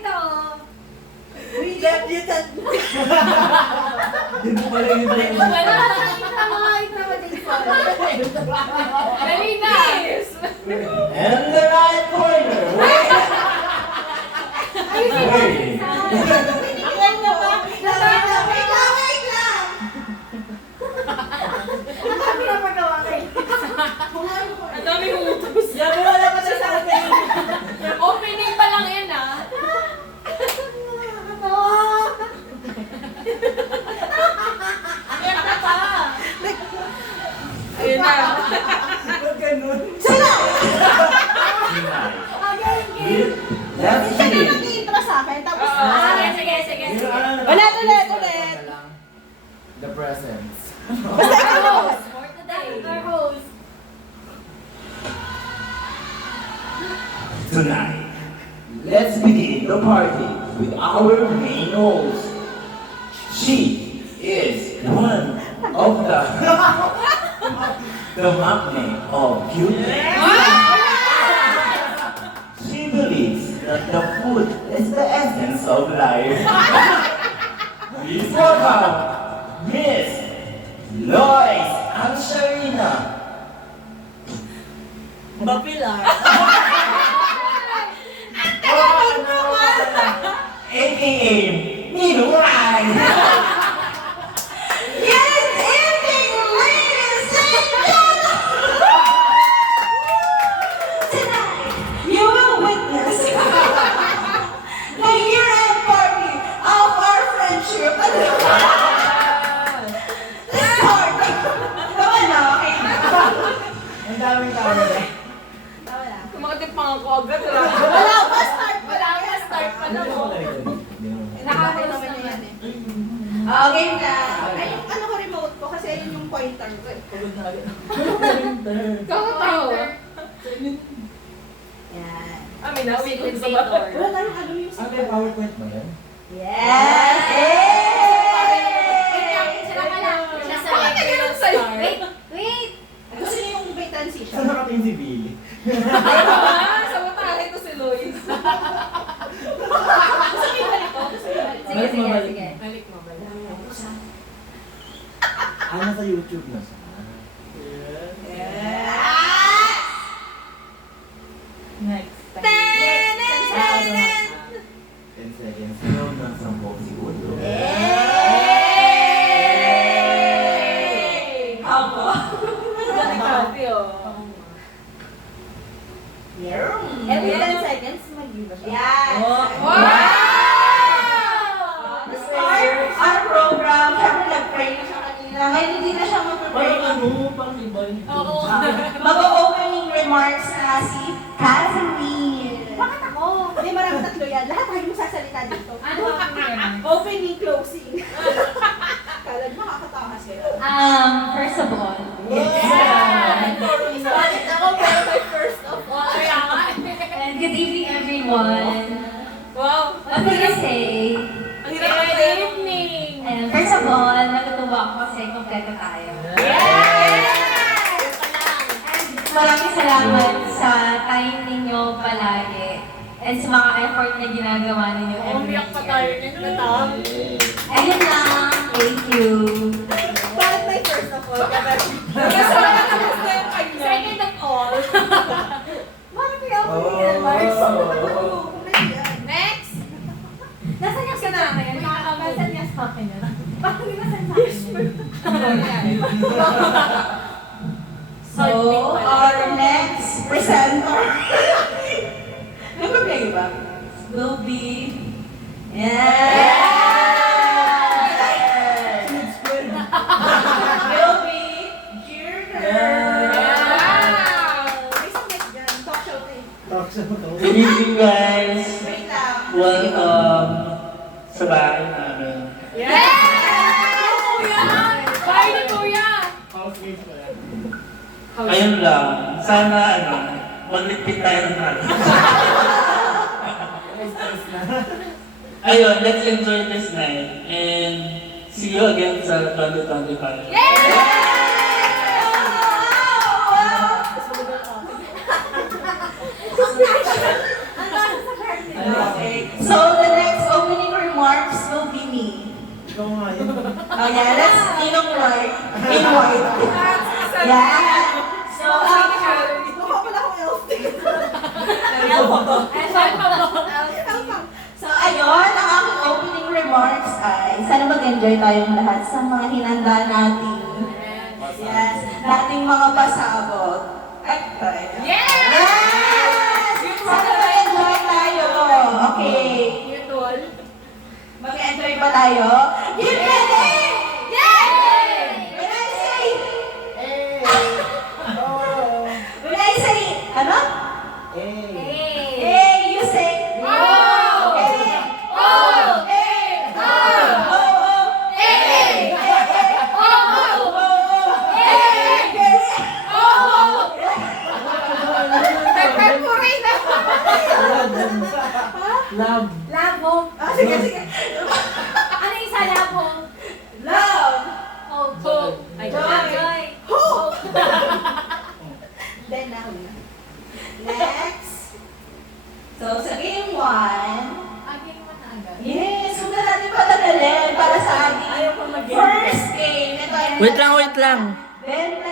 dito, oh. Debutant. Hindi mo pala yun na yun. Dali na! And the right corner. Wait. Ayan na ba? Wait lang! Ang dami na paggawa kayo. Ang dami utos. Sabi wala pa sa atin. Opening pa lang yan, ah. Ayan na pa. Ayun na. Ba't ganun? Sala! Let's Siya na begin. nag-intro sa akin. Tapos Sige. Ulit. The presents. Basta ikaw na ba? For today. Our host. Tonight, let's begin the party with our main host. She is one of the magnet of beauty. She believes that the food is the essence of life. Please welcome Miss Lois Ansharina. Mapilar. AKA Miluay. Yes, evening, ladies and gentlemen! Tonight, you will witness the year-end party of our friendship. This party. Tama na, okay na. Ang daming tao na. Tama na. Kumakatip pa ako agad. Wala pa, start pa lang. Start pa na mo. Nakakita naman niya yan eh. Okay na. Ay, yung ano ko remote ko kasi yun yung pointer ko eh. Kakatawa. Yan. Amin na, wait sa bato. Wala tayong ano yung Ano yung PowerPoint mo yan? Yes! Bakit na ganun sa'yo? Wait! Gusto niyo yung vacancy siya? Saan nakatingin si Billy? Sa matahe to si Lois. Sige. Balik mo, balik. Nasa YouTube na siya. Yes! Next. 10 seconds. No, nasa 10 segundo. Yay! Ako. Delikati, oh. Every 10 seconds, mag-give siya. Yes! Wow! To start our program, syempre nag-pray na siya kanina. Ngayon hindi na siya mag-pray. Parang iba yun. Oo. Mag-opening remarks na si Catherine. Bakit ako? Hindi, marami tatlo yan. Lahat tayo magsasalita dito. Ano ang yan? Opening, closing. Kala niyo makakatawa sila. First of all, Bakit ako pero my first of all. Kaya nga. and good evening everyone. Wow. What can I say? Ang hirap ng evening. And first of all, natutuwa ako kasi kompleto tayo. And maraming salamat sa time ninyo palagi. And sa mga effort na ginagawa ninyo Umiyak pa tayo niyan. Natang. Ayun lang. Thank you. Bakit my first of all? Kasi wala ka gusto yung kanya. Second of all. Bakit kaya ako yan? Mars? Next! Nasaan yung sinama yan? Nasaan niya sa akin yan? Bakit hindi nasan sa akin? So, our next presenter. Ano ba kayo ba? Will be... Yes! Will be Jerker. May sakit dyan. Talk show thing. Good evening guys! Wait lang. Welcome sa bahay namin. Kuya! Bye ni Kuya! Ayun lang, sana magligpit tayo ng natin. Ayun, let's enjoy this night and see you again sa 2025. Okay. So, yeah, let's Ninong White. In white. Yeah. So, Mukha pala akong elf. So, ayun, ang aking opening remarks ay sana mag-enjoy tayong lahat sa mga hinanda natin. Yes, dating mga pasabog. Ay. Yes! Sana mag-enjoy tayo. Okay. Mag-enjoy ba tayo? Get ready! When I say... When I say... Ano? Hey, you say... Love. Labo. Ah, sige. Ano yung sa labo? Love! Hope. Joy. Hope! Then now. Next. So, sa game 1, Aging mo na agad. yes, huwag na natin patagalin para sa ating first game. Ito ay Wait lang. Benta